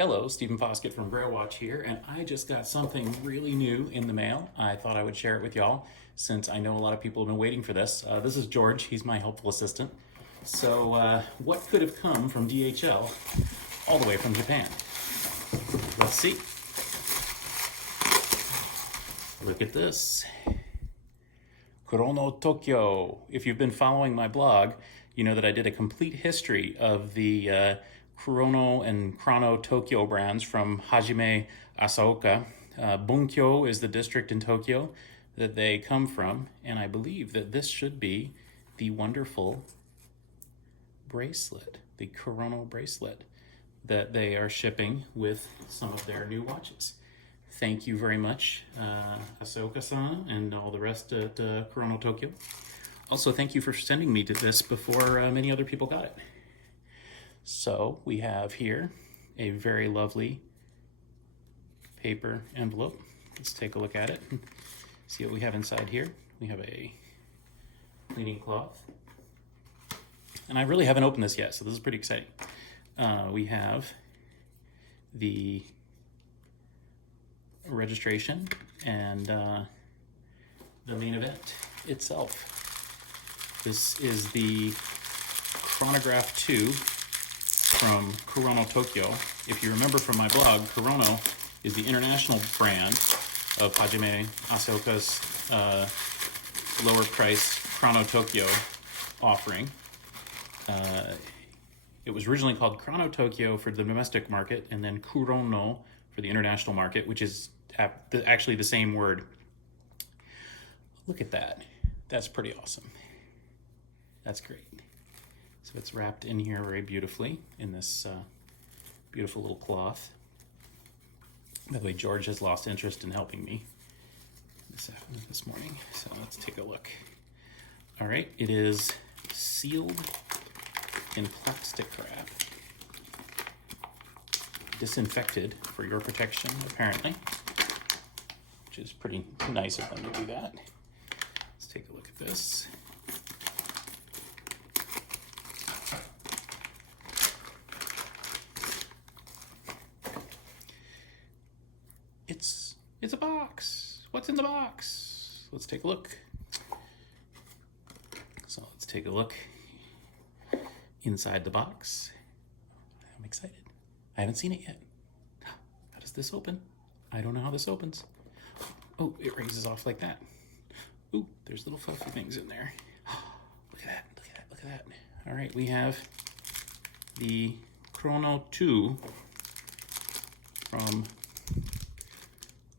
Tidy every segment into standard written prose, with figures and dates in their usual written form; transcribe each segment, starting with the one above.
Hello, Stephen Foskett from Grail Watch here, and I just got something really new in the mail. I thought I would share it with y'all since I know a lot of people have been waiting for this. This is George. He's my helpful assistant. So what could have come from DHL all the way from Japan? Let's see. Look at this. Kurono Tokyo. If you've been following my blog, you know that I did a complete history of the Kurono and Chrono Tokyo brands from Hajime Asaoka. Bunkyo is the district in Tokyo that they come from, and I believe that this should be the wonderful bracelet, the Kurono bracelet that they are shipping with some of their new watches. Thank you very much, Asaoka-san and all the rest at Kurono Tokyo. Also, thank you for sending me to this before many other people got it. So we have here a very lovely paper envelope. Let's take a look at it and see what we have inside here. We have a cleaning cloth. And I really haven't opened this yet, so this is pretty exciting. We have the registration and the main event itself. This is the Chronograph 2 from Kurono Tokyo. If you remember from my blog, Kurono is the international brand of Hajime Asaoka's lower price Chrono Tokyo offering. It was originally called Chrono Tokyo for the domestic market, and then Kurono for the international market, which is actually the same word. Look at that. That's pretty awesome. That's great. So it's wrapped in here very beautifully in this beautiful little cloth. By the way, George has lost interest in helping me this morning, so let's take a look. All right, it is sealed in plastic wrap, disinfected for your protection, apparently, which is pretty nice of them to do that. Let's take a look at this. It's a box. What's in the box? Let's take a look. So let's take a look inside the box. I'm excited. I haven't seen it yet. How does this open? I don't know how this opens. Oh, it raises off like that. Ooh, there's little fluffy things in there. Look at that, look at that, look at that. All right, we have the Chrono 2 from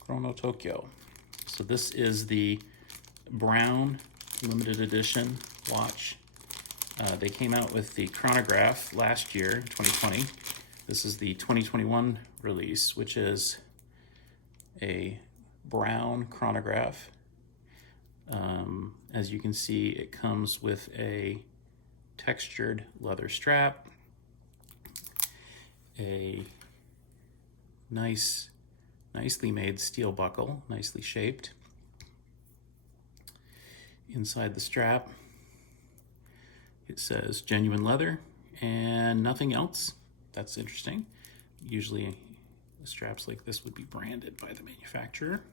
Kurono Tokyo. So this is the brown limited edition watch. They came out with the chronograph last year, 2020. This is the 2021 release, which is a brown chronograph. As you can see, it comes with a textured leather strap, a nicely made steel buckle, nicely shaped. Inside the strap, it says genuine leather and nothing else. That's interesting. Usually straps like this would be branded by the manufacturer.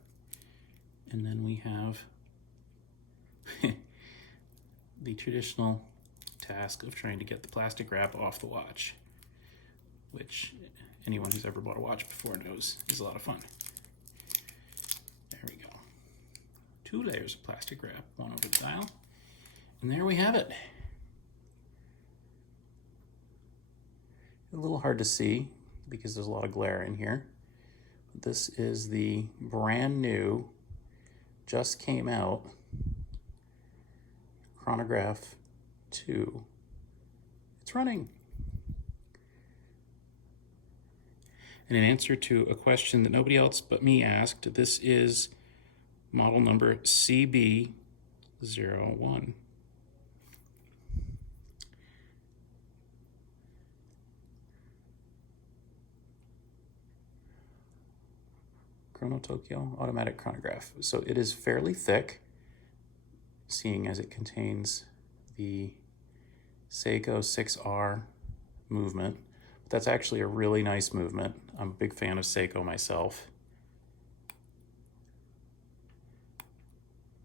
And then we have the traditional task of trying to get the plastic wrap off the watch, which anyone who's ever bought a watch before knows is a lot of fun. There we go. 2 layers of plastic wrap, one over the dial. And there we have it. A little hard to see because there's a lot of glare in here. This is the brand new, just came out, Chronograph 2. It's running. And in answer to a question that nobody else but me asked, this is model number CB01. Kurono Tokyo automatic chronograph. So it is fairly thick, seeing as it contains the Seiko 6R movement, But that's actually a really nice movement. I'm a big fan of Seiko myself.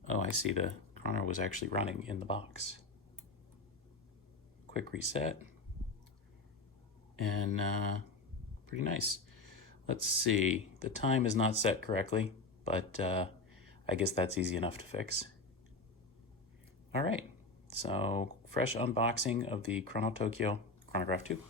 Oh, I see the chrono was actually running in the box. Quick reset. And pretty nice. Let's see, the time is not set correctly, but I guess that's easy enough to fix. All right, so fresh unboxing of the Kurono Tokyo Chronograph 2.